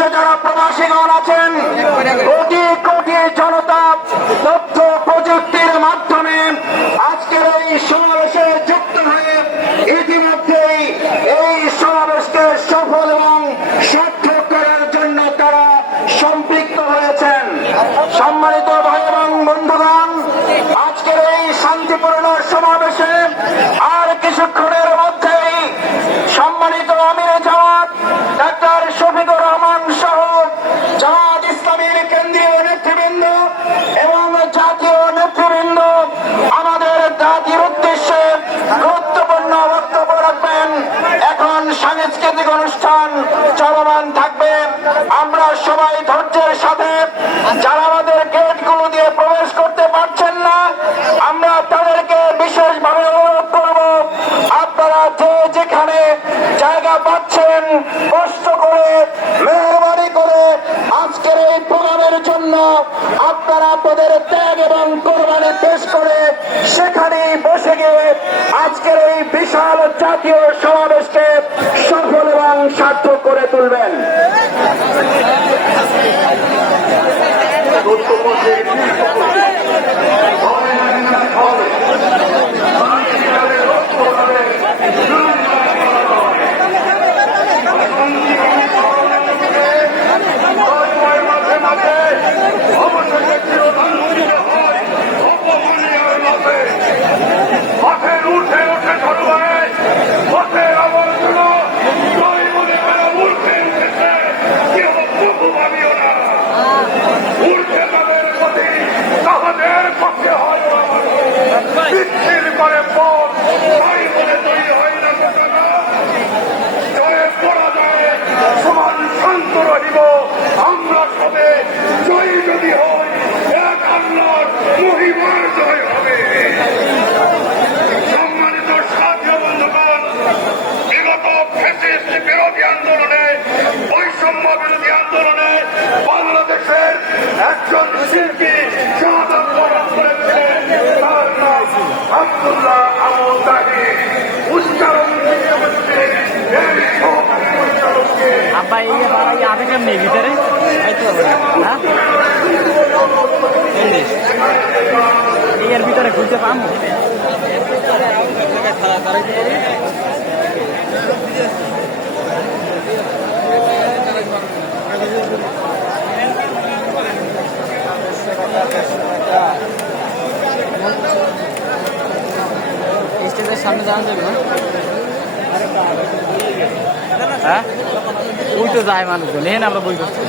কেন্দ্রে যারা প্রবাসীগণ আছেন, কোটি কোটি জনতা তথ্য প্রযুক্তির মাধ্যমে আজকের এই সমাবেশে যুক্ত হয়ে ইতিমধ্যেই এই সমাবেশকে সফল এবং সার্থক করার জন্য তারা সম্পৃক্ত হয়েছেন। সম্মানিত ভাই এবং বন্ধুগণ, আজকের এই শান্তিপূর্ণ সমাবেশে আর কিছুক্ষণের মধ্যেই সম্মানিত আমির জামাত ডাক্তার শফিকুর রহমান সহ জামাত ইসলামীর কেন্দ্রীয় নেতৃবৃন্দ এবং জাতীয় নেতৃবৃন্দ আমাদের জাতির উদ্দেশ্যে গুরুত্বপূর্ণ বক্তব্য রাখবেন। এখন সাংস্কৃতিক অনুষ্ঠান চলমান থাকবে। আমরা সবাই ধৈর্যের সাথে, যারা আমাদের গেটগুলো দিয়ে প্রবেশ করতে পারছেন না, আমরা তাদেরকে বিশেষভাবে অনুরোধ করব, আপনারা যে যেখানে জায়গা পাচ্ছেন কষ্ট করে মেহরবানি করে আজকের এই প্রোগ্রামের জন্য আপনারা আপনাদের ত্যাগ এবং কোরবানি পেশ করে সেখানেই বসে গিয়ে আজকের এই বিশাল জাতীয় সমাবেশকে সফল এবং সার্থক করে তুলবেন। আমরা সবে জয়ী যদি হই, এক আল্লাহর মহিমার জয় হবে। সম্মানিত সাথী বন্ধুগণ, বিগত ফ্যাসিস্ট বিরোধী আন্দোলনে, বৈষম্য বিরোধী আন্দোলনে বাংলাদেশের একজন শিল্পী শাহাদাত বরণ করেছিলেন। তার নাম আব্দুল্লাহ আবু তাহির। উচ্চারণ হচ্ছে এই সহকারী পরিচালককে আব্বা এই বাড়াই আগে কেমনি ভিতরে এর ভিতরে ঘুরতে পাবো। স্টেজের সামনে যাওয়া যাবে না? হ্যাঁ, ওই তো যায় মানুষজন, এখানে আমরা বই করছি।